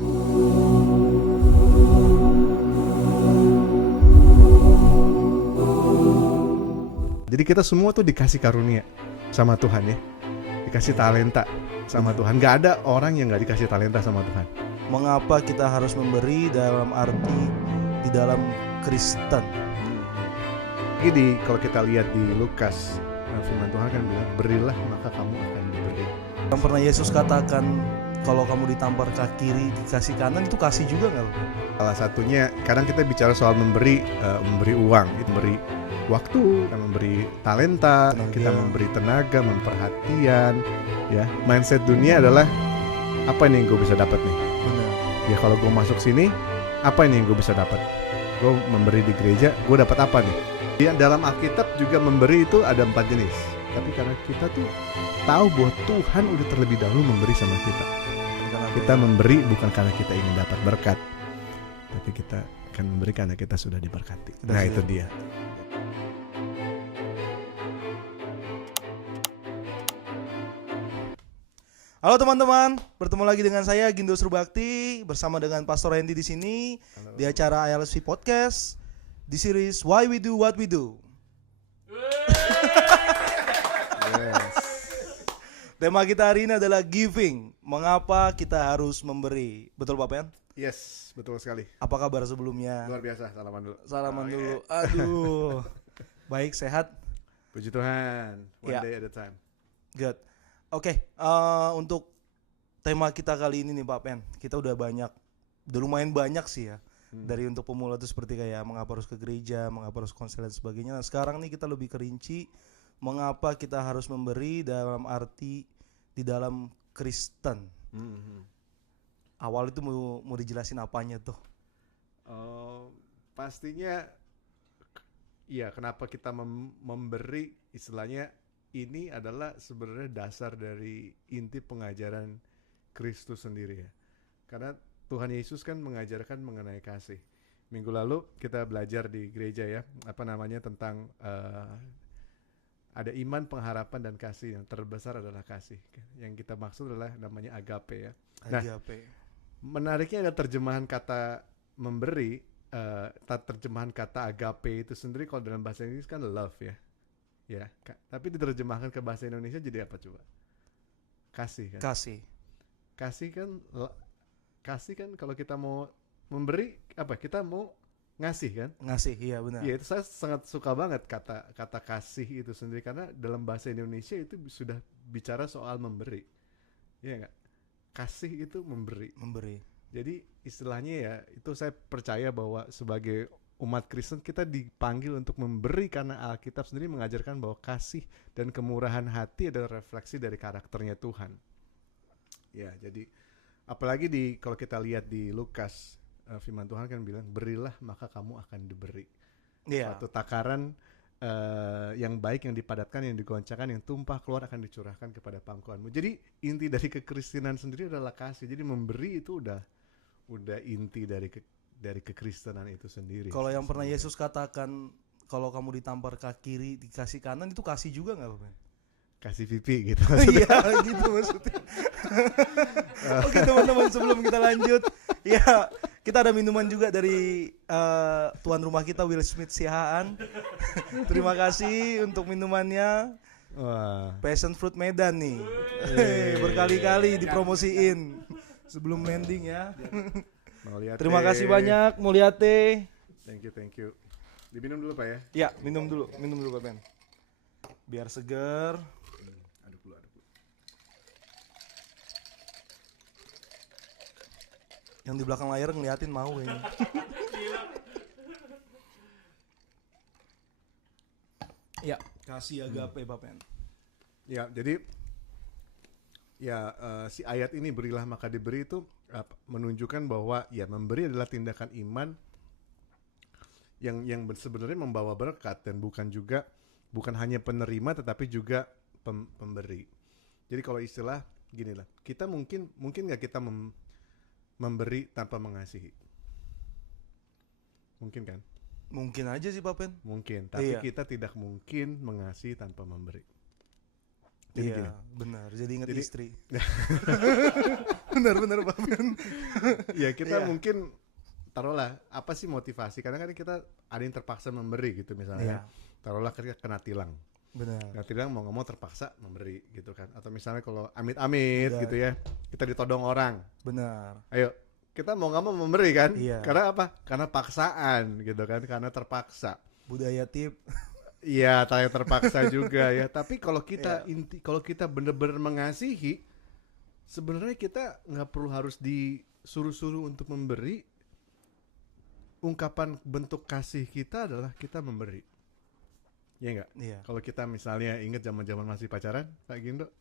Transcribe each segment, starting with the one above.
Jadi kita semua tuh dikasih karunia sama Tuhan ya, dikasih talenta sama Tuhan. Gak ada orang yang gak dikasih talenta sama Tuhan. Mengapa kita harus memberi dalam arti di dalam Kristen? Jadi kalau kita lihat di Lukas, firman Tuhan kan bilang, berilah maka kamu akan diberi. Yang pernah Yesus katakan, kalau kamu ditampar kaki kiri dikasih kanan, itu kasih juga nggak? Salah satunya, kadang kita bicara soal memberi uang, itu memberi waktu, kita memberi talenta, kita memberi tenaga, perhatian, ya. Mindset dunia adalah apa ini yang gue bisa dapat nih? Benar. Ya kalau gue masuk sini, apa ini yang gue bisa dapat? Gue memberi di gereja, gue dapat apa nih? Ya, dalam Alkitab juga memberi itu ada 4 jenis. Tapi karena kita tuh tahu bahwa Tuhan udah terlebih dahulu memberi sama kita. Kita memberi bukan karena kita ingin dapat berkat, tapi kita akan memberi karena kita sudah diberkati. Nah itu dia. Halo teman-teman, bertemu lagi dengan saya Gindo Surbakti bersama dengan Pastor Hendy di sini. Halo. Di acara ILSP Podcast di series Why We Do What We Do. Yes. Tema kita hari ini adalah giving. Mengapa kita harus memberi? Betul Pak Pen? Yes, betul sekali. Apa kabar sebelumnya? Luar biasa, salaman dulu. Salaman dulu. Aduh. Baik, sehat? Puji Tuhan. One day at a time. Good. Oke, untuk tema kita kali ini nih Pak Pen, kita udah lumayan banyak sih ya. Dari untuk pemula itu seperti kayak mengapa harus ke gereja, mengapa harus konseling dan sebagainya. Nah sekarang nih kita lebih kerinci, mengapa kita harus memberi dalam arti di dalam Kristen. Awal itu mau dijelasin apanya tuh? Pastinya, ya kenapa kita memberi, istilahnya ini adalah sebenarnya dasar dari inti pengajaran Kristus sendiri ya. Karena Tuhan Yesus kan mengajarkan mengenai kasih. Minggu lalu kita belajar di gereja ya, tentang ada iman, pengharapan, dan kasih. Yang terbesar adalah kasih. Yang kita maksud adalah namanya agape ya. Agape. Menariknya ada terjemahan kata memberi, terjemahan kata agape itu sendiri kalau dalam bahasa Inggris kan love ya. Ya, tapi diterjemahkan ke bahasa Indonesia jadi apa coba? Kasih kan? Kasih kan kalau kita mau memberi apa? Kita mau ngasih kan? Ngasih, iya benar. Iya, itu saya sangat suka banget kata kasih itu sendiri karena dalam bahasa Indonesia itu sudah bicara soal memberi. Iya enggak? Kasih itu memberi. Jadi istilahnya ya, itu saya percaya bahwa sebagai umat Kristen kita dipanggil untuk memberi karena Alkitab sendiri mengajarkan bahwa kasih dan kemurahan hati adalah refleksi dari karakternya Tuhan. Ya, jadi apalagi kalau kita lihat di Lukas, firman Tuhan kan bilang berilah maka kamu akan diberi. Suatu takaran yang baik, yang dipadatkan, yang digoncangkan, yang tumpah keluar akan dicurahkan kepada pangkuanmu. Jadi inti dari kekristenan sendiri adalah kasih. Jadi memberi itu udah inti dari kekristenan itu sendiri. Kalau yang pernah Yesus katakan, kalau kamu ditampar kaki kiri dikasih kanan, itu kasih juga nggak Pak? Kasih pipi gitu. Iya gitu maksudnya. Oke teman-teman, sebelum kita lanjut, ya kita ada minuman juga dari tuan rumah kita Will Smith Sihaan. Terima kasih untuk minumannya. Wah. Passion Fruit Medan nih. Berkali-kali dipromosiin sebelum landing ya. Mulyate. Terima kasih banyak Mulyate. Thank you. Diminum dulu Pak ya? Ya, minum dulu Pak Ben. Biar segar. Aduk dulu. Yang di belakang layar ngeliatin mau kayaknya. Ya, kasih agape Pak Ben. Ya, jadi si ayat ini berilah maka diberi itu menunjukkan bahwa ya memberi adalah tindakan iman yang sebenarnya membawa berkat dan bukan hanya penerima tetapi juga pemberi. Jadi kalau istilah gini lah, kita mungkin nggak kita memberi tanpa mengasihi? Mungkin kan? Mungkin aja sih Pak Ben. Mungkin, tapi kita tidak mungkin mengasihi tanpa memberi. Jadi iya, benar. Jadi ingat istri. Benar-benar Pak Ben. Ya kita Iya. mungkin taruhlah apa sih motivasi? Karena kan kita ada yang terpaksa memberi gitu misalnya. Iya. Taruhlah kita kena tilang. Benar. Kena tilang mau nggak mau terpaksa memberi gitu kan. Atau misalnya kalau amit-amit Udah. gitu ya, kita ditodong orang. Benar. Ayo, kita mau nggak mau memberi kan? Iya. Karena apa? Karena paksaan gitu kan, karena terpaksa. Budaya tip. Iya, tanya terpaksa juga ya. Tapi kalau kita Iya. kalau kita bener-bener mengasihi, sebenarnya kita nggak perlu harus disuruh-suruh untuk memberi. Ungkapan bentuk kasih kita adalah kita memberi. Iya nggak? Iya. Kalau kita misalnya ingat zaman-zaman masih pacaran, Pak Gindo,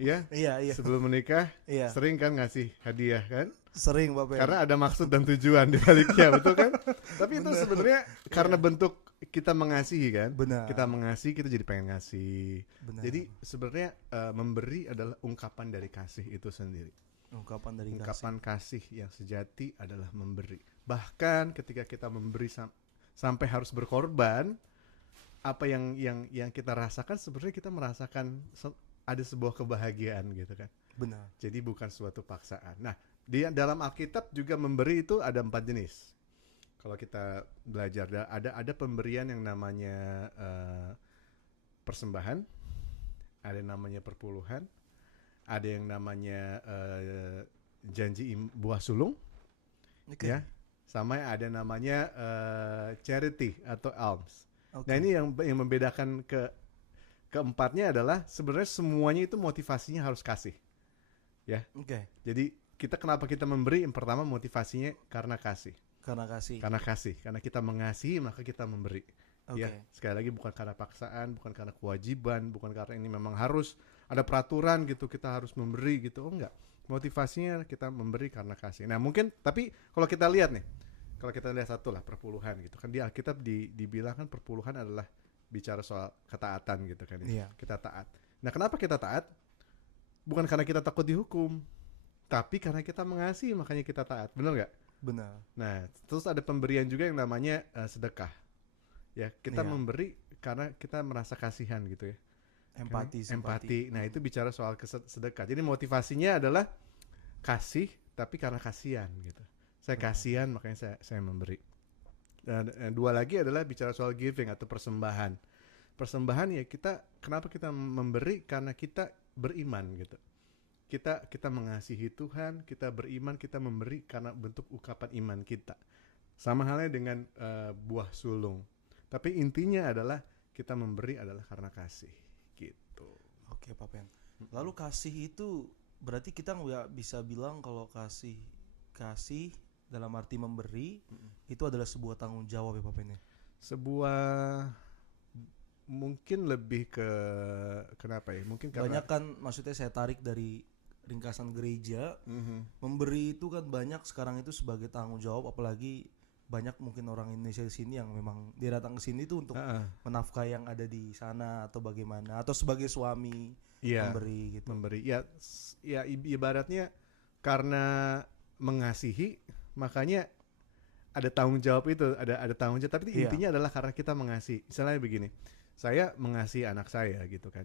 iya, Iya, iya. sebelum menikah Iya. sering kan ngasih hadiah kan? Sering Pak Ben. Karena ada maksud dan tujuan di baliknya, betul kan? Tapi itu Bener. sebenarnya karena bentuk kita mengasihi kan? Benar. Kita mengasihi, kita jadi pengen ngasih. Benar. Jadi sebenarnya memberi adalah ungkapan dari kasih itu sendiri. ungkapan dari Ungkapan kasih yang sejati adalah memberi. Bahkan ketika kita memberi sampai harus berkorban, apa yang kita rasakan sebenarnya kita merasakan ada sebuah kebahagiaan gitu kan. kasih. Benar. Jadi bukan suatu paksaan. Nah, di dalam Alkitab juga memberi itu ada 4 jenis. Kalau kita belajar ada pemberian yang namanya persembahan, ada yang namanya perpuluhan, ada yang namanya janji buah sulung, Oke. ya, sama ada namanya charity atau alms. Oke. Nah ini yang membedakan keempatnya adalah sebenarnya semuanya itu motivasinya harus kasih, ya. Oke. Jadi kenapa kita memberi? Yang pertama motivasinya karena kasih. Karena kasih. Karena kita mengasihi maka kita memberi. Oke. Ya, sekali lagi bukan karena paksaan, bukan karena kewajiban, bukan karena ini memang harus ada peraturan gitu kita harus memberi gitu. Oh enggak. Motivasinya kita memberi karena kasih. Nah, mungkin tapi kalau kita lihat nih, kalau kita lihat satu lah perpuluhan gitu kan di Alkitab dibilang kan perpuluhan adalah bicara soal ketaatan gitu kan. Iya. Kita taat. Nah, kenapa kita taat? Bukan karena kita takut dihukum, tapi karena kita mengasihi makanya kita taat. Benar nggak? Benar. Nah, terus ada pemberian juga yang namanya sedekah. Ya, kita Iya. memberi karena kita merasa kasihan gitu ya. Empati, Karena simpati. empati. Nah, itu bicara soal sedekah. Jadi motivasinya adalah kasih tapi karena kasihan gitu. Saya Benar. kasihan makanya saya memberi. Dan dua lagi adalah bicara soal giving atau persembahan. Persembahan ya kenapa kita memberi? Karena kita beriman gitu. Kita mengasihi Tuhan, kita beriman, kita memberi karena bentuk ungkapan iman kita. Sama halnya dengan buah sulung. Tapi intinya adalah kita memberi adalah karena kasih gitu. Oke, Pak Ben. Lalu kasih itu berarti kita nggak bisa bilang kalau kasih dalam arti memberi itu adalah sebuah tanggung jawab ya Pak Ben ya? Sebuah mungkin lebih ke kenapa ya? Mungkin karena Banyak kan, maksudnya saya tarik dari ringkasan gereja, memberi itu kan banyak sekarang itu sebagai tanggung jawab, apalagi banyak mungkin orang Indonesia di sini yang memang dia datang ke sini tuh untuk menafkahi yang ada di sana atau bagaimana, atau sebagai suami memberi gitu. Memberi ya ibaratnya karena mengasihi makanya ada tanggung jawab itu, ada tanggung jawab, tapi intinya adalah karena kita mengasihi. Misalnya begini, saya mengasihi anak saya gitu kan,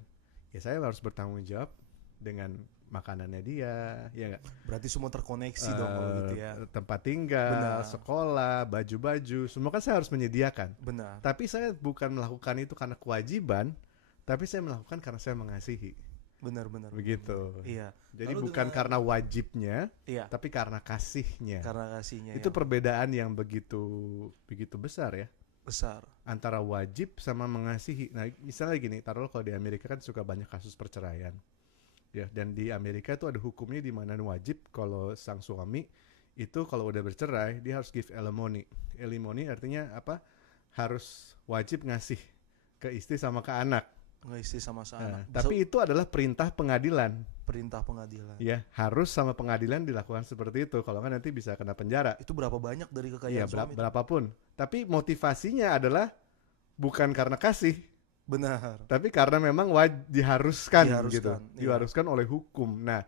ya saya harus bertanggung jawab dengan makanannya dia, ya nggak? Berarti semua terkoneksi dong kalau gitu ya. Tempat tinggal, sekolah, baju-baju, semua kan saya harus menyediakan. Benar. Tapi saya bukan melakukan itu karena kewajiban, tapi saya melakukan karena saya mengasihi. Benar. Begitu. Iya. Jadi Lalu bukan karena wajibnya, iya, tapi karena kasihnya. karena kasihnya Itu yang perbedaan yang begitu besar ya besar. antara wajib sama mengasihi. Nah, misalnya gini, taruh kalau di Amerika kan suka banyak kasus perceraian. Ya, dan di Amerika itu ada hukumnya di mana wajib kalau sang suami itu kalau udah bercerai dia harus give alimony. Alimony artinya apa? Harus wajib ngasih ke istri sama ke anak. Nggak istri sama anak. Tapi itu adalah perintah pengadilan. Perintah pengadilan. Ya, harus sama pengadilan dilakukan seperti itu. Kalau nggak nanti bisa kena penjara. Itu berapa banyak dari Ya, kekayaan suami? berapapun. Tapi motivasinya adalah bukan karena kasih. Benar. Tapi karena memang diharuskan gitu. Iya. Diharuskan oleh hukum. Nah,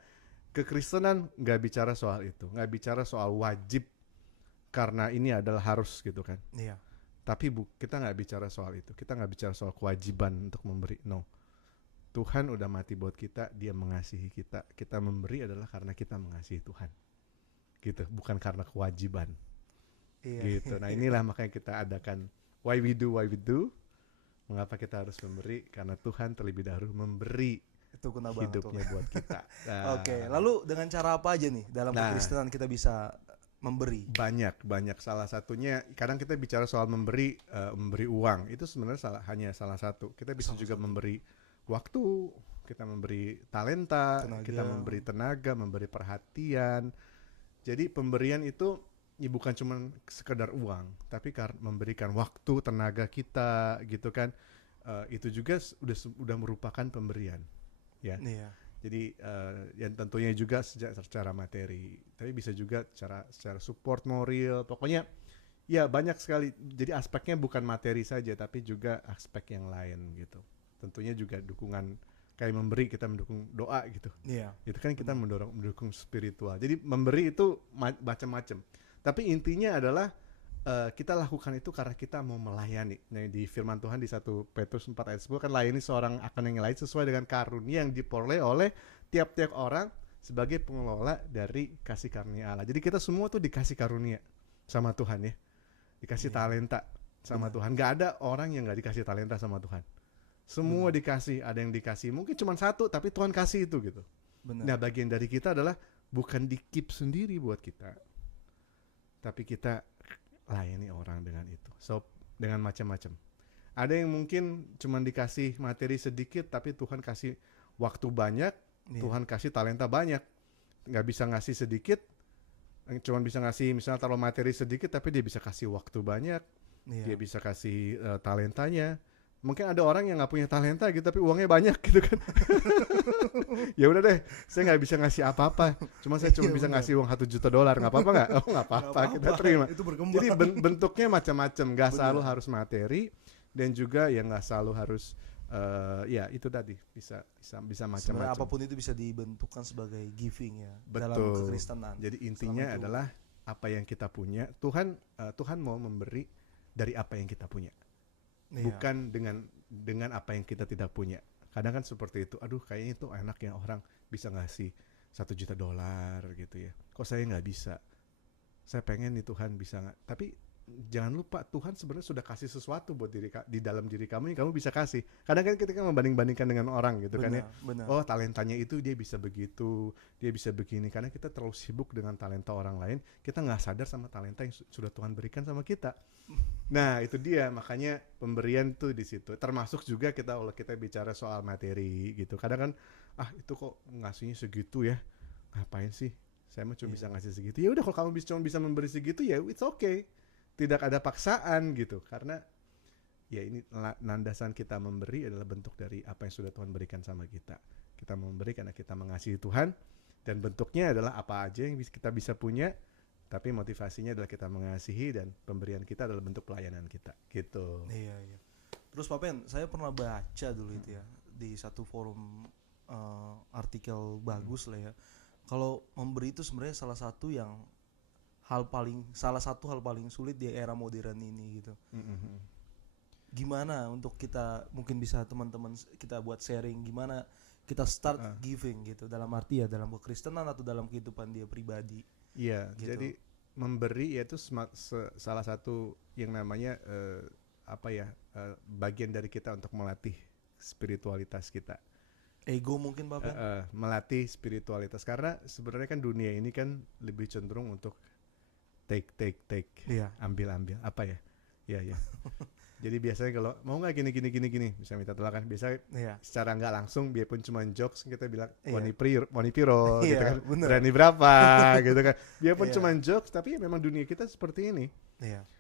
kekristenan nggak bicara soal itu. Nggak bicara soal wajib karena ini adalah harus gitu kan. Iya. Tapi kita nggak bicara soal itu. Kita nggak bicara soal kewajiban untuk memberi. No. Tuhan udah mati buat kita, dia mengasihi kita. Kita memberi adalah karena kita mengasihi Tuhan. Gitu, bukan karena kewajiban. Iya. Gitu. Nah, inilah makanya kita adakan why we do. Mengapa kita harus memberi? Karena Tuhan terlebih dahulu memberi Itu kena banget hidupnya buat kita. Nah, Oke, lalu dengan cara apa aja nih dalam kekristenan kita bisa memberi? Banyak. Salah satunya, kadang kita bicara soal memberi uang. Itu sebenarnya hanya salah satu. Kita bisa juga memberi waktu, kita memberi talenta, kita memberi tenaga, memberi perhatian. Jadi pemberian itu ya bukan cuma sekedar uang, tapi memberikan waktu, tenaga kita, gitu kan. Itu juga udah merupakan pemberian, ya. Iya. Jadi yang tentunya juga secara materi, tapi bisa juga secara support moral. Pokoknya ya banyak sekali. Jadi aspeknya bukan materi saja, tapi juga aspek yang lain gitu. Tentunya juga dukungan, kayak memberi, kita mendukung doa gitu. Iya. Itu kan kita mendukung spiritual. Jadi memberi itu macam-macam. Tapi intinya adalah kita lakukan itu karena kita mau melayani. Nah, di firman Tuhan di 1 Petrus 4 ayat 10 kan, layani seorang akan yang lain sesuai dengan karunia yang diperoleh oleh tiap-tiap orang sebagai pengelola dari kasih karunia Allah. Jadi kita semua tuh dikasih karunia sama Tuhan ya. Dikasih talenta sama Tuhan. Gak ada orang yang gak dikasih talenta sama Tuhan. Semua dikasih, ada yang dikasih. Mungkin cuma satu, tapi Tuhan kasih itu gitu. Nah, bagian dari kita adalah bukan di-keep sendiri buat kita, tapi kita layani orang dengan itu. So, dengan macam-macam. Ada yang mungkin cuma dikasih materi sedikit, tapi Tuhan kasih waktu banyak, Tuhan kasih talenta banyak. Nggak bisa ngasih sedikit, cuma bisa ngasih misalnya taruh materi sedikit, tapi dia bisa kasih waktu banyak, dia bisa kasih talentanya. Mungkin ada orang yang nggak punya talenta gitu, tapi uangnya banyak gitu kan. Ya udah deh, saya nggak bisa ngasih apa-apa, cuma saya cuma bisa ngasih uang $1 juta, nggak apa-apa nggak? Oh nggak apa-apa, kita terima. Jadi bentuknya macam-macam, nggak selalu harus materi, dan juga ya nggak selalu harus ya itu tadi bisa macam-macam. Sebenarnya apapun itu bisa dibentukkan sebagai giving ya. Betul. Dalam kekristenan. Jadi intinya adalah apa yang kita punya, Tuhan mau memberi dari apa yang kita punya. Bukan dengan apa yang kita tidak punya. Kadang kan seperti itu. Aduh, kayaknya itu enak ya orang bisa ngasih $1 juta gitu ya. Kok saya nggak bisa? Saya pengen nih Tuhan bisa nggak? Tapi jangan lupa Tuhan sebenarnya sudah kasih sesuatu buat di dalam diri kamu yang kamu bisa kasih. Kadang kan kita membanding-bandingkan dengan orang gitu kan ya. Oh, talentanya itu dia bisa begitu, dia bisa begini. Karena kita terlalu sibuk dengan talenta orang lain, kita nggak sadar sama talenta yang sudah Tuhan berikan sama kita. Nah, itu dia, makanya pemberian tuh di situ. Termasuk juga kalau kita bicara soal materi gitu. Kadang kan itu kok ngasihnya segitu ya. Ngapain sih? Saya mah cuma bisa ngasih segitu. Ya udah, kalau kamu cuma bisa memberi segitu ya it's okay. Tidak ada paksaan gitu. Karena ya ini landasan kita memberi adalah bentuk dari apa yang sudah Tuhan berikan sama kita. Kita memberi karena kita mengasihi Tuhan, dan bentuknya adalah apa aja yang kita bisa punya. Tapi motivasinya adalah kita mengasihi, dan pemberian kita adalah bentuk pelayanan kita, gitu. Iya. Terus Pak Pen, saya pernah baca dulu itu ya di satu forum artikel bagus lah ya. Kalau memberi itu sebenarnya salah satu hal paling sulit di era modern ini gitu. Gimana untuk kita, mungkin bisa teman-teman kita buat sharing gimana kita start giving gitu, dalam arti ya dalam kekristenan atau dalam kehidupan dia pribadi. Iya, gitu. Jadi memberi yaitu salah satu yang namanya bagian dari kita untuk melatih spiritualitas kita. Ego mungkin Bapak? Melatih spiritualitas, karena sebenarnya kan dunia ini kan lebih cenderung untuk take, ambil apa ya, ya. Jadi biasanya kalau mau nggak gini, bisa minta tolong kan, biasa secara nggak langsung, biarpun cuma jokes kita bilang Monipiro gitu kan, berani berapa gitu kan, biarpun cuma jokes, tapi memang dunia kita seperti ini.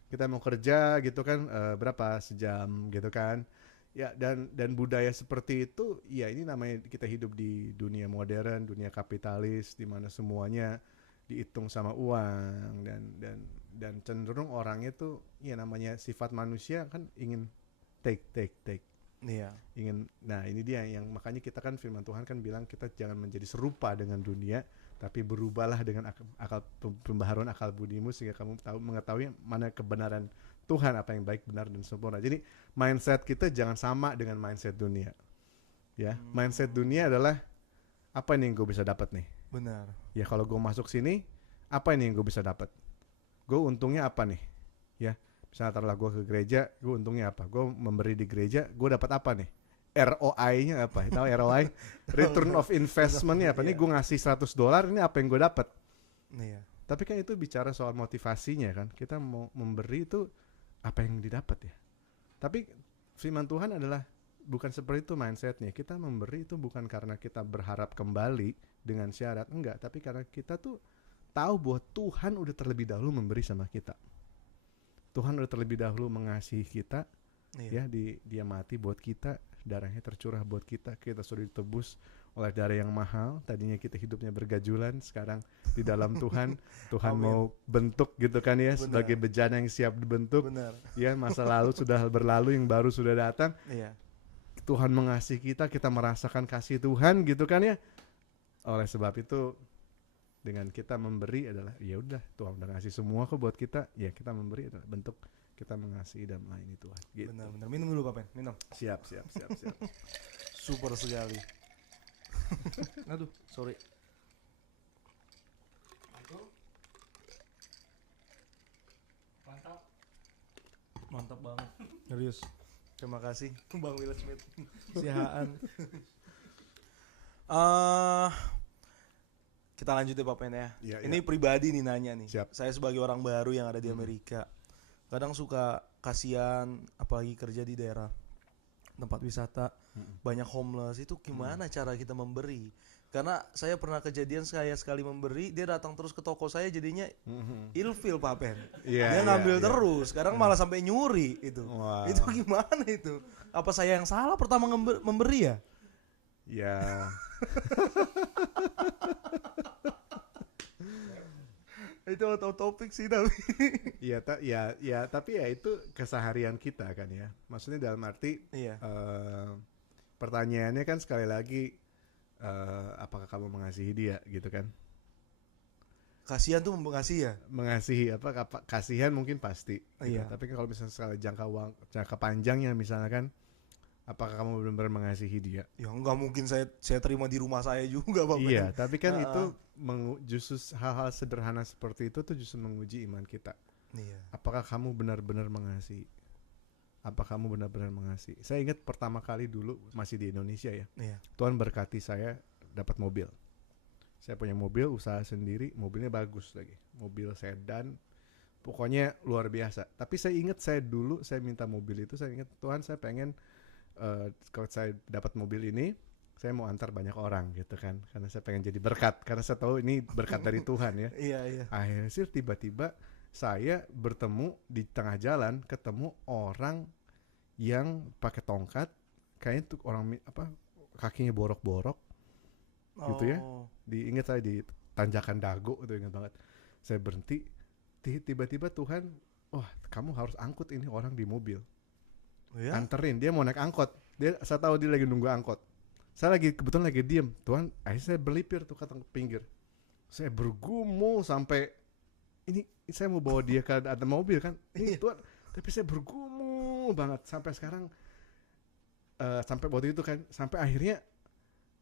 Kita mau kerja gitu kan, berapa sejam gitu kan, ya, dan budaya seperti itu ya, ini namanya kita hidup di dunia modern, dunia kapitalis, di mana semuanya dihitung sama uang, dan cenderung orangnya tuh ya namanya sifat manusia kan ingin take. Nah ini dia yang makanya kita kan firman Tuhan kan bilang kita jangan menjadi serupa dengan dunia, tapi berubahlah dengan pembaharuan akal budimu sehingga kamu mengetahui mana kebenaran Tuhan, apa yang baik, benar, dan sempurna. Jadi mindset kita jangan sama dengan mindset dunia Ya, mindset dunia adalah apa ini yang gue bisa dapat nih? Benar. Ya kalau gue masuk sini, apa ini yang gue bisa dapat? Gue untungnya apa nih? Ya, misalnya taruhlah gue ke gereja, gue untungnya apa? Gue memberi di gereja, gue dapat apa nih? ROI-nya apa? Tahu ROI? Return of investment-nya apa? Nih gue ngasih $100, ini apa yang gue dapat? Iya. Tapi kan itu bicara soal motivasinya kan. Kita mau memberi itu apa yang didapat ya. Tapi firman Tuhan adalah bukan seperti itu mindsetnya. Kita memberi itu bukan karena kita berharap kembali dengan syarat, enggak. Tapi karena kita tuh tahu bahwa Tuhan udah terlebih dahulu memberi sama kita. Tuhan udah terlebih dahulu mengasihi kita, ya, dia mati buat kita, darahnya tercurah buat kita sudah ditebus oleh darah yang mahal. Tadinya kita hidupnya bergajulan, sekarang di dalam Tuhan. Tuhan mau bentuk gitu kan ya. Benar. Sebagai bejana yang siap dibentuk. Benar. Ya, masa lalu sudah berlalu, yang baru sudah datang. Iya. Tuhan mengasihi kita merasakan kasih Tuhan gitu kan ya. Oleh sebab itu dengan kita memberi adalah ya udah, Tuhan udah ngasih semua kok buat kita, ya kita memberi adalah bentuk kita mengasihi dan melayani Tuhan. Gitu. Benar. Minum dulu Pak Pen, minum. Siap. Super sekali. Aduh, sorry. Mantap banget. Serius. Terima kasih Bang Will Smith. Sihaan. Kita lanjut ya Pak Pen ya. Ini pribadi nih nanya nih. Siap. Saya sebagai orang baru yang ada di Amerika, kadang suka kasihan, apalagi kerja di daerah tempat wisata, banyak homeless. Itu gimana cara kita memberi? Karena saya pernah kejadian saya sekali memberi, dia datang terus ke toko saya, jadinya ilfil Pak Pen. Dia ngambil terus, kadang malah sampai nyuri itu. Wow. Itu gimana itu? Apa saya yang salah pertama memberi ya? Ya. Itu out topik sih tapi. ya tapi ya itu keseharian kita kan ya. Maksudnya dalam arti pertanyaannya kan sekali lagi apakah kamu mengasihi dia gitu kan? Kasihan tuh mengasihi ya? Mengasihi kasihan mungkin pasti. Gitu. Tapi kalau misalnya sekali jangka panjangnya misalnya kan, apakah kamu benar-benar mengasihi dia? Ya enggak mungkin saya terima di rumah saya juga Pak. Iya, tapi kan itu justru hal-hal sederhana seperti itu tuh justru menguji iman kita. Iya. Apakah kamu benar-benar mengasihi? Apa kamu benar-benar mengasihi? Saya ingat pertama kali dulu masih di Indonesia ya. Iya. Tuhan berkati saya dapat mobil. Saya punya mobil usaha sendiri, mobilnya bagus lagi. Mobil sedan. Pokoknya luar biasa. Tapi saya ingat saya minta mobil itu, saya ingat Tuhan saya pengen kalau saya dapat mobil ini, saya mau antar banyak orang gitu kan, karena saya pengen jadi berkat, karena saya tahu ini berkat dari Tuhan ya. Iya. Akhirnya sih tiba-tiba saya bertemu di tengah jalan, ketemu orang yang pakai tongkat, kayaknya tuh orang kakinya borok-borok, gitu ya. Diingat saya di tanjakan Dago itu ingat banget. Saya berhenti, tiba-tiba Tuhan, kamu harus angkut ini orang di mobil. Anterin, dia mau naik angkot. Saya tahu dia lagi nunggu angkot. Saya kebetulan lagi diem. Tuhan, akhirnya saya berlipir tuh ke pinggir. Saya bergumul sampai ini saya mau bawa dia ke ada mobil kan. Ini Tuhan, tapi saya bergumul banget sampai sekarang. Sampai waktu itu kan, sampai akhirnya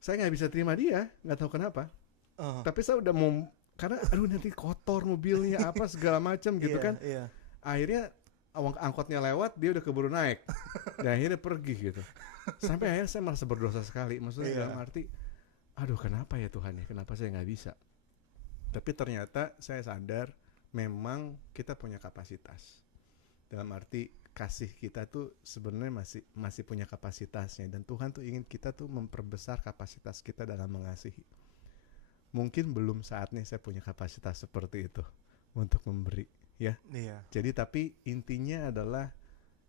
saya nggak bisa terima dia, nggak tahu kenapa. Tapi saya udah mau, karena nanti kotor mobilnya apa segala macam gitu kan. Akhirnya angkotnya lewat, dia udah keburu naik, dan akhirnya pergi gitu. Sampai akhirnya saya merasa berdosa sekali. Maksudnya dalam arti, kenapa ya Tuhan ya, kenapa saya nggak bisa? Tapi ternyata saya sadar memang kita punya kapasitas. Dalam arti kasih kita tuh sebenarnya masih punya kapasitasnya, dan Tuhan tuh ingin kita tuh memperbesar kapasitas kita dalam mengasihi. Mungkin belum saatnya saya punya kapasitas seperti itu untuk memberi. Ya, jadi tapi intinya adalah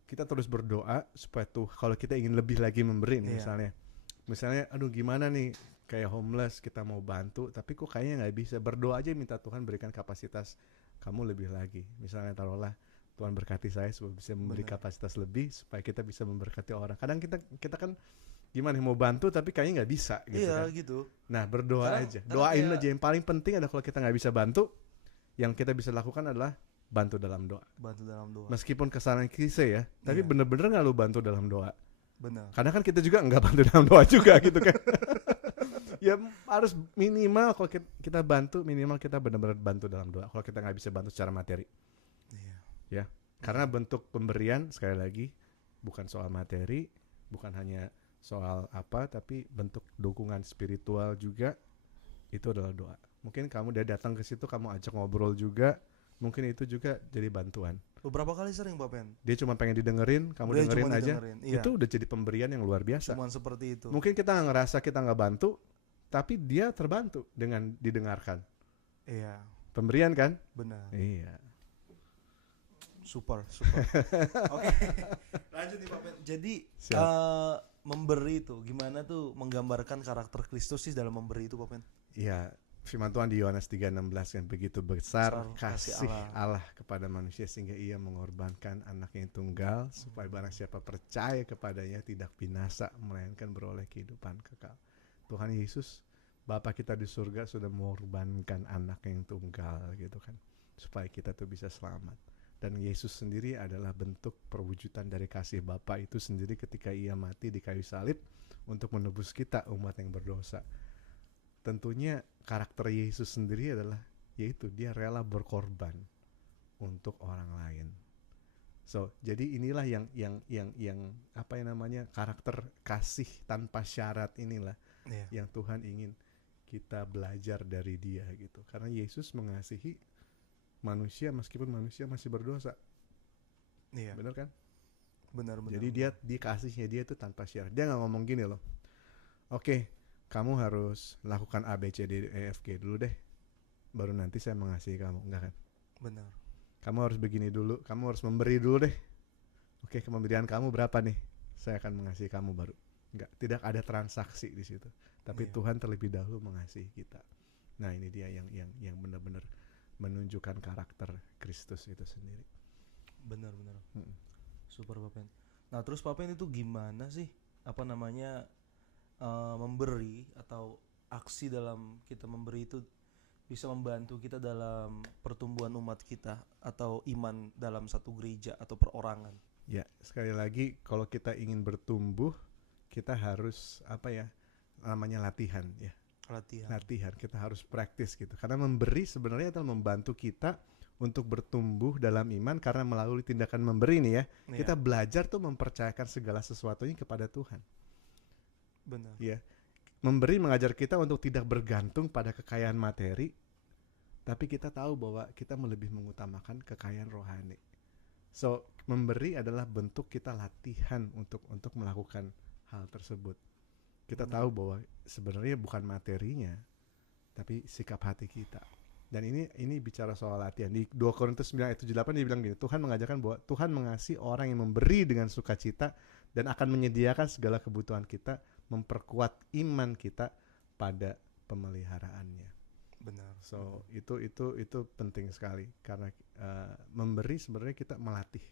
kita terus berdoa supaya tuh kalau kita ingin lebih lagi memberi misalnya gimana nih kayak homeless kita mau bantu tapi kok kayaknya nggak bisa, berdoa aja minta Tuhan berikan kapasitas kamu lebih lagi. Misalnya taruhlah Tuhan berkati saya supaya bisa memberi kapasitas lebih supaya kita bisa memberkati orang. Kadang kita kan gimana mau bantu tapi kayaknya nggak bisa gitu kan. Gitu. Nah berdoa aja, doain aja. Yang paling penting adalah kalau kita nggak bisa bantu, yang kita bisa lakukan adalah bantu dalam doa. Meskipun kesannya klise ya, tapi bener-bener nggak lu bantu dalam doa. Benar. Karena kan kita juga nggak bantu dalam doa juga gitu kan. Ya harus minimal kalau kita bantu, minimal kita benar-benar bantu dalam doa. Kalau kita nggak bisa bantu secara materi. Iya. Ya, karena bentuk pemberian sekali lagi bukan soal materi, bukan hanya soal apa, tapi bentuk dukungan spiritual juga itu adalah doa. Mungkin kamu udah datang ke situ, kamu ajak ngobrol juga, mungkin itu juga jadi bantuan. Beberapa kali sering Pak Pen. Dia cuma pengen didengerin, kamu Dia dengerin cuma aja. iya. Itu udah jadi pemberian yang luar biasa. Cuman seperti itu. Mungkin kita ngerasa kita nggak bantu, tapi dia terbantu dengan didengarkan. Iya. Pemberian kan? Benar. Iya. Super. Oke. Lanjut nih Pak Pen. Jadi memberi itu gimana tuh menggambarkan karakter Kristus sih dalam memberi itu Pak Pen? Iya. Firman Tuhan di Yohanes 3:16 kan, begitu besar kasih Allah kepada manusia sehingga ia mengorbankan anaknya yang tunggal supaya barang siapa percaya kepadanya tidak binasa melainkan beroleh kehidupan kekal. Tuhan Yesus Bapa kita di surga sudah mengorbankan anak yang tunggal gitu kan, supaya kita tuh bisa selamat. Dan Yesus sendiri adalah bentuk perwujudan dari kasih Bapa itu sendiri ketika ia mati di kayu salib untuk menebus kita umat yang berdosa. Tentunya karakter Yesus sendiri adalah yaitu dia rela berkorban untuk orang lain. So, jadi inilah yang apa yang namanya karakter kasih tanpa syarat inilah yang Tuhan ingin kita belajar dari dia gitu. Karena Yesus mengasihi manusia meskipun manusia masih berdosa. Iya. Benar kan? Benar. Jadi dia kasihnya dia itu tanpa syarat. Dia nggak ngomong gini loh. Oke, kamu harus lakukan A, B, C, D, E, F, G dulu deh. Baru nanti saya mengasihi kamu. Enggak kan? Benar. Kamu harus begini dulu. Kamu harus memberi dulu deh. Oke, pemberian kamu berapa nih? Saya akan mengasihi kamu baru. Enggak, tidak ada transaksi di situ. Tapi Tuhan terlebih dahulu mengasihi kita. Nah, ini dia yang benar-benar menunjukkan karakter Kristus itu sendiri. Benar. Super Pak Pen. Nah, terus Pak Pen itu gimana sih memberi atau aksi dalam kita memberi itu bisa membantu kita dalam pertumbuhan umat kita atau iman dalam satu gereja atau perorangan? Ya, sekali lagi kalau kita ingin bertumbuh, kita harus namanya latihan ya. Latihan, kita harus praktis gitu. Karena memberi sebenarnya adalah membantu kita untuk bertumbuh dalam iman karena melalui tindakan memberi nih ya. Kita belajar tuh mempercayakan segala sesuatunya kepada Tuhan. Benar. Ya. Memberi mengajar kita untuk tidak bergantung pada kekayaan materi, tapi kita tahu bahwa kita lebih mengutamakan kekayaan rohani. So, memberi adalah bentuk kita latihan untuk melakukan hal tersebut. Kita tahu bahwa sebenarnya bukan materinya, tapi sikap hati kita. Dan ini bicara soal latihan. Di 2 Korintus 9 ayat 7-8 dia bilang gini, Tuhan mengajarkan bahwa Tuhan mengasihi orang yang memberi dengan sukacita dan akan menyediakan segala kebutuhan kita, memperkuat iman kita pada pemeliharaannya. Benar. So itu penting sekali karena memberi sebenarnya kita melatih.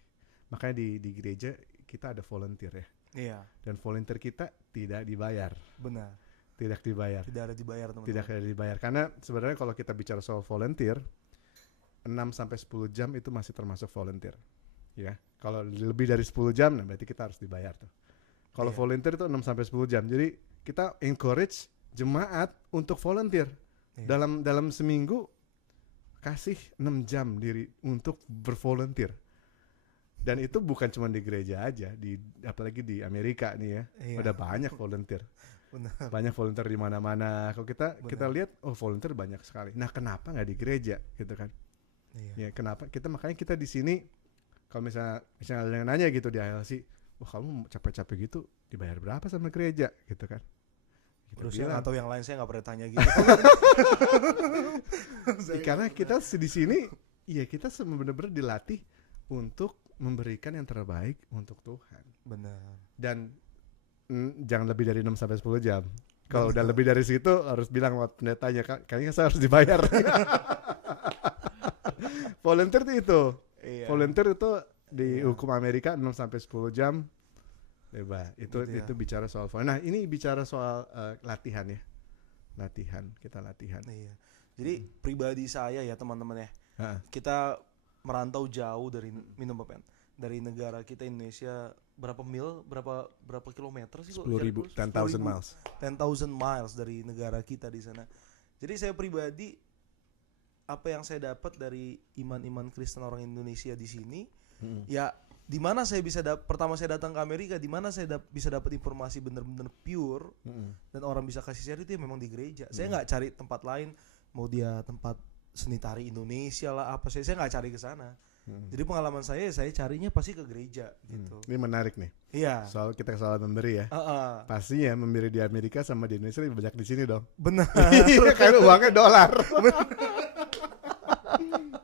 Makanya di gereja kita ada volunteer ya. Iya. Dan volunteer kita tidak dibayar. Benar. Tidak dibayar. Tidak ada dibayar teman-teman. Tidak ada dibayar karena sebenarnya kalau kita bicara soal volunteer 6-10 jam itu masih termasuk volunteer. Ya. Kalau lebih dari 10 jam nah berarti kita harus dibayar tuh. Kalau volunteer itu 6-10 jam. Jadi kita encourage jemaat untuk volunteer. Dalam seminggu kasih 6 jam diri untuk bervolunteer. Dan itu bukan cuma di gereja aja, apalagi di Amerika nih ya. Udah banyak volunteer. Benar. Banyak volunteer di mana-mana. Kalau kita lihat volunteer banyak sekali. Nah, kenapa nggak di gereja gitu kan? Ya, kenapa? Makanya kita di sini kalau misalnya ada yang nanya gitu di ILC, wah kamu capek-capek gitu dibayar berapa sama gereja gitu kan? Terus atau yang lain saya nggak pernah tanya gitu. Karena kita di sini, ya kita benar-benar dilatih untuk memberikan yang terbaik untuk Tuhan. Benar. Dan jangan lebih dari 6-10 jam. Kalau udah lebih dari situ harus bilang sama pendetanya, kayaknya saya harus dibayar. Volunteer itu. Iya. Volunteer itu di hukum Amerika 6-10 jam. Bebas. Itu bicara soal Nah, ini bicara soal latihan ya. Kita latihan. Iya. Jadi pribadi saya ya teman-teman ya. Kita merantau jauh dari minum Pak Pen. dari negara kita Indonesia berapa mil, berapa kilometer sih? 10.000, 10,000 miles. 10,000 miles dari negara kita di sana. Jadi saya pribadi, apa yang saya dapat dari iman-iman Kristen orang Indonesia di sini, ya di mana saya bisa pertama saya datang ke Amerika, di mana saya bisa dapat informasi benar-benar pure dan orang bisa kasih share itu ya memang di gereja. Saya nggak cari tempat lain, mau dia tempat seni tari Indonesia lah apa, saya nggak cari ke sana. Jadi pengalaman saya carinya pasti ke gereja gitu. Ini menarik nih. Iya. Soal kita soal memberi ya. Pastinya memberi di Amerika sama di Indonesia lebih banyak di sini dong. Benar. Iya, karena uangnya dolar.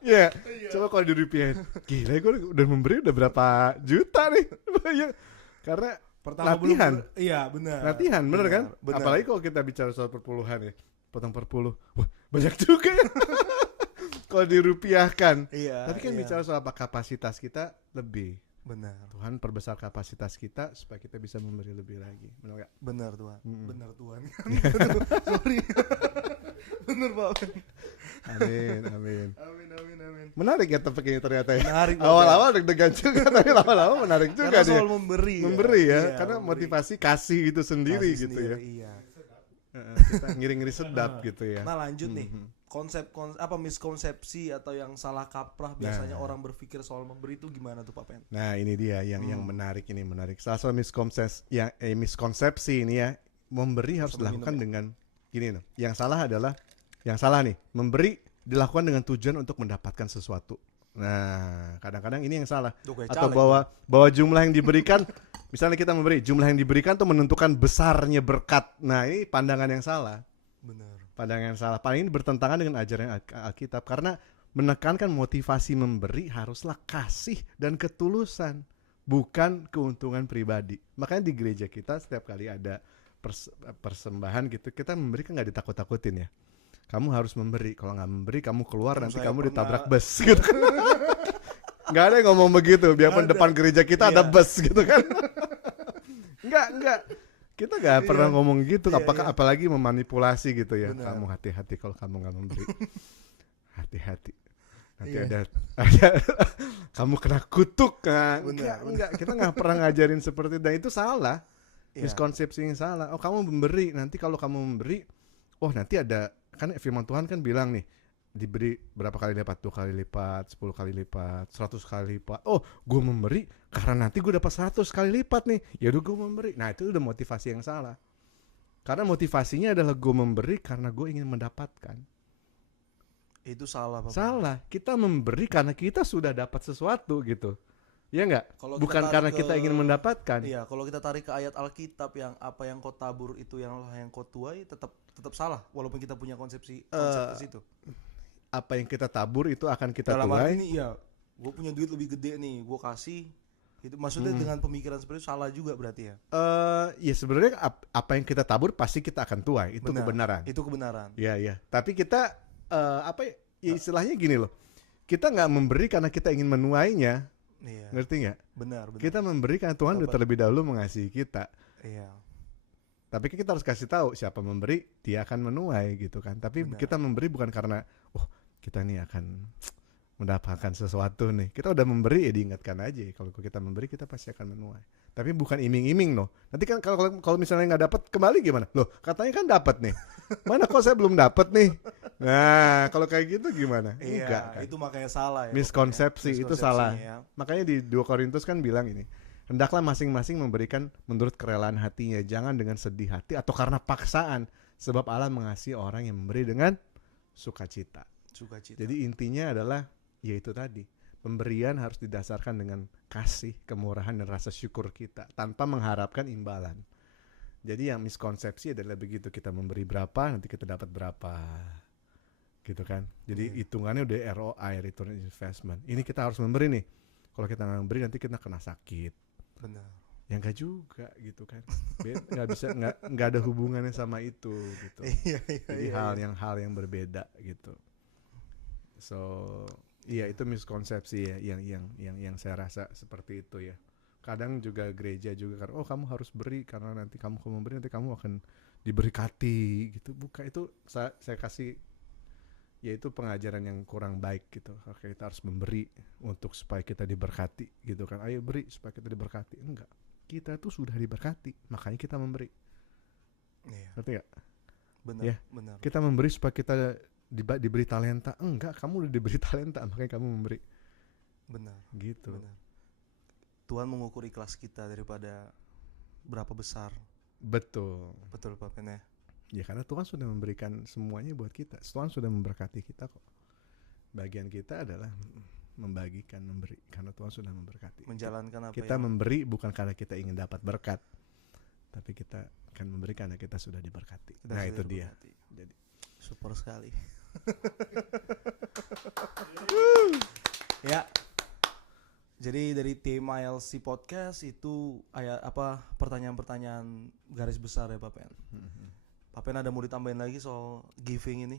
Iya. Coba kalau dirupiahin, gila gue udah memberi udah berapa juta nih. Karena pertama latihan. Iya benar. Latihan bener kan? Bener. Apalagi kalau kita bicara soal perpuluhan ya, potong perpuluh, wah banyak juga ya. Kalau dirupiahkan. Iya. Tapi kan bicara soal apa, kapasitas kita lebih. Benar. Tuhan perbesar kapasitas kita supaya kita bisa memberi lebih lagi. Benar gak? Benar Tuhan. Benar Tuhan. Sorry. Benar Pak. Amin. Menarik ya topik ini ternyata ya. Menarik. Awal-awal deg-degan juga, tapi lama-lama menarik juga. Karena soal memberi ya. Iya, karena memberi. motivasi kasih itu sendiri Kasih gitu sendiri, ya. Iya. Kita ngiri-ngiri sedap gitu ya. Nah lanjut nih, konsep apa miskonsepsi atau yang salah kaprah biasanya orang berpikir soal memberi itu gimana tuh Pak Pen? Nah ini dia yang menarik ini menarik. Salah satu miskonsepsi ini ya, memberi harus dilakukan dengan gini loh. Yang salah nih, memberi dilakukan dengan tujuan untuk mendapatkan sesuatu. Nah kadang-kadang ini yang salah. Atau bahwa jumlah yang diberikan, misalnya kita memberi, jumlah yang diberikan tuh menentukan besarnya berkat. Nah ini pandangan yang salah. Benar. Pandangan yang salah. Paling ini bertentangan dengan ajaran Alkitab. Karena menekankan motivasi memberi haruslah kasih dan ketulusan, bukan keuntungan pribadi. Makanya di gereja kita setiap kali ada persembahan gitu, kita memberi kan gak ditakut-takutin ya. Kamu harus memberi, kalau nggak memberi kamu keluar, nanti kamu ditabrak bus gitu. Nggak ada yang ngomong begitu, biarpun depan gereja kita ada bus gitu kan. Nggak, kita nggak pernah ngomong gitu. Apalagi memanipulasi gitu ya. Benar. Kamu hati-hati kalau kamu nggak memberi, hati-hati. Nanti ada kamu kena kutuk. Enggak, kita nggak pernah ngajarin seperti itu, dan itu salah. Miskonsepsi yang salah. Oh kamu memberi, nanti kalau kamu memberi, oh nanti ada. Kan firman Tuhan kan bilang nih, diberi berapa kali lipat, 2 kali lipat, 10 kali lipat, 100 kali lipat. Oh gue memberi karena nanti gue dapat 100 kali lipat nih, ya udah gue memberi. Nah itu udah motivasi yang salah. Karena motivasinya adalah gue memberi karena gue ingin mendapatkan. Itu salah Pak. Salah, kita memberi karena kita sudah dapat sesuatu gitu. Ya enggak? Bukan karena kita ingin mendapatkan. Iya, kalau kita tarik ke ayat Alkitab yang apa yang kau tabur itu yang kau tuai, tetap salah walaupun kita punya konsep ke situ. Apa yang kita tabur itu akan kita dalam tuai. Dalam ini iya, gue punya duit lebih gede nih, gue kasih. Itu maksudnya dengan pemikiran seperti itu salah juga berarti ya. Ya sebenarnya apa yang kita tabur pasti kita akan tuai, itu kebenaran. Itu kebenaran. Iya. Tapi kita istilahnya gini loh. Kita nggak memberi karena kita ingin menuainya. Iya. Ngerti nggak? Benar. Kita memberi karena Tuhan udah terlebih dahulu mengasihi kita. Iya. Tapi kita harus kasih tahu siapa memberi, dia akan menuai gitu kan. Tapi kita memberi bukan karena kita nih akan mendapatkan sesuatu nih. Kita udah memberi ya diingatkan aja. Kalau kita memberi kita pasti akan menuai. Tapi bukan iming-iming loh. Nanti kan kalau misalnya nggak dapat kembali gimana? Loh katanya kan dapat nih. Mana kok saya belum dapat nih? Nah kalau kayak gitu gimana? Iya, enggak kan? Itu makanya salah ya. Miskonsepsi itu salah. Ya. Makanya di 2 Korintus kan bilang ini. Hendaklah masing-masing memberikan menurut kerelaan hatinya. Jangan dengan sedih hati atau karena paksaan. Sebab Allah mengasihi orang yang memberi dengan sukacita. Jadi intinya adalah yaitu tadi. Pemberian harus didasarkan dengan kasih, kemurahan, dan rasa syukur kita. Tanpa mengharapkan imbalan. Jadi yang miskonsepsi adalah begitu. Kita memberi berapa, nanti kita dapat berapa. Gitu kan. Jadi hitungannya udah ROI, return on investment. Ini kita harus memberi nih. Kalau kita nggak memberi nanti kita kena sakit. Benar. Ya nggak juga gitu kan. Nggak bisa, nggak ada hubungannya sama itu gitu. Jadi hal yang berbeda gitu. So iya itu miskonsepsi ya yang saya rasa seperti itu ya. Kadang juga gereja juga kan, oh kamu harus beri karena nanti kamu memberi nanti kamu akan diberkati gitu. Bukan itu saya kasih yaitu pengajaran yang kurang baik gitu. Oke, kita harus memberi untuk supaya kita diberkati gitu kan. Ayo beri supaya kita diberkati. Enggak. Kita tuh sudah diberkati, makanya kita memberi. Iya. Ngerti gak? Benar, Ya. benar. Kita memberi supaya kita diberi talenta. Enggak, kamu udah diberi talenta, makanya kamu memberi. Benar. Gitu. Benar. Tuhan mengukur ikhlas kita daripada berapa besar. Betul. Betul Pak Pen ya. Ya karena Tuhan sudah memberikan semuanya buat kita. Tuhan sudah memberkati kita kok. Bagian kita adalah membagikan, memberi. Karena Tuhan sudah memberkati. Menjalankan apa kita yang memberi bukan karena kita ingin dapat berkat, tapi kita akan memberi karena kita sudah diberkati. kita Nah sudah itu dia. diberkati. Jadi Super sekali. Ya. Jadi dari tim ILC Podcast itu pertanyaan-pertanyaan garis besar ya Pak Pen. Pak Pen ada mau ditambahin lagi soal giving ini?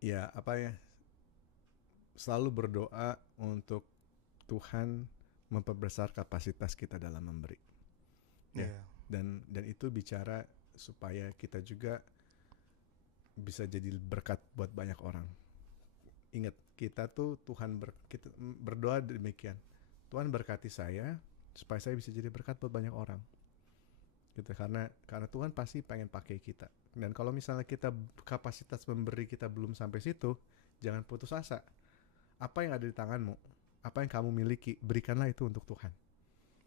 Ya apa ya? Selalu berdoa untuk Tuhan memperbesar kapasitas kita dalam memberi. Ya. Yeah. Dan itu bicara supaya kita juga bisa jadi berkat buat banyak orang. Ingat, kita tuh kita berdoa demikian. Tuhan berkati saya supaya saya bisa jadi berkat buat banyak orang. Gitu, karena Tuhan pasti pengen pakai kita. Dan kalau misalnya kita kapasitas memberi kita belum sampai situ, jangan putus asa. Apa yang ada di tanganmu, apa yang kamu miliki, berikanlah itu untuk Tuhan.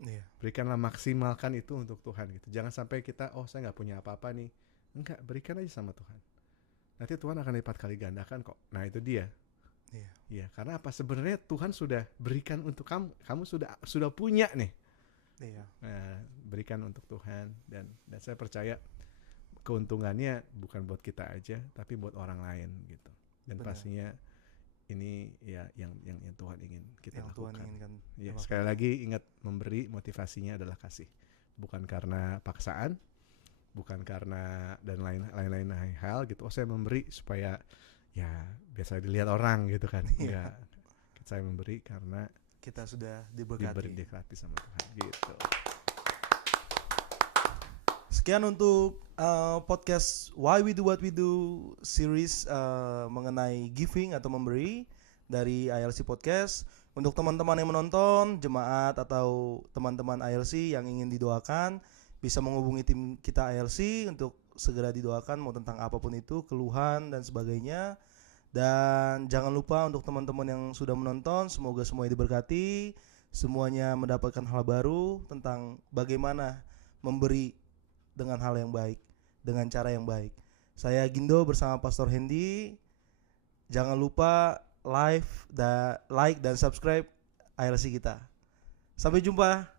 Yeah. Berikanlah, maksimalkan itu untuk Tuhan gitu. Jangan sampai kita, saya nggak punya apa-apa nih. Enggak, berikan aja sama Tuhan. Nanti Tuhan akan lipat kali gandakan kok. Nah itu dia. Iya, karena apa? Sebenarnya Tuhan sudah berikan untuk kamu. Kamu sudah punya nih. Iya. Nah, berikan untuk Tuhan dan saya percaya keuntungannya bukan buat kita aja, tapi buat orang lain gitu. Dan Benar. pastinya ini ya yang Tuhan ingin kita Yang lakukan. Tuhan inginkan. Ya, sekali lagi ingat, memberi motivasinya adalah kasih. Bukan karena paksaan, bukan karena dan lain-lain hal gitu. Saya memberi supaya ya biasa dilihat orang gitu kan. Enggak. Saya memberi karena kita sudah diberkati sama Tuhan gitu. Sekian untuk podcast Why We Do What We Do series mengenai giving atau memberi dari ILC Podcast. Untuk teman-teman yang menonton, jemaat atau teman-teman ILC yang ingin didoakan, bisa menghubungi tim kita ILC untuk segera didoakan, mau tentang apapun itu, keluhan dan sebagainya. Dan jangan lupa untuk teman-teman yang sudah menonton, semoga semuanya diberkati, semuanya mendapatkan hal baru tentang bagaimana memberi dengan hal yang baik, dengan cara yang baik. Saya Gindo bersama Pastor Hendy. Jangan lupa like dan subscribe ILC kita. Sampai jumpa.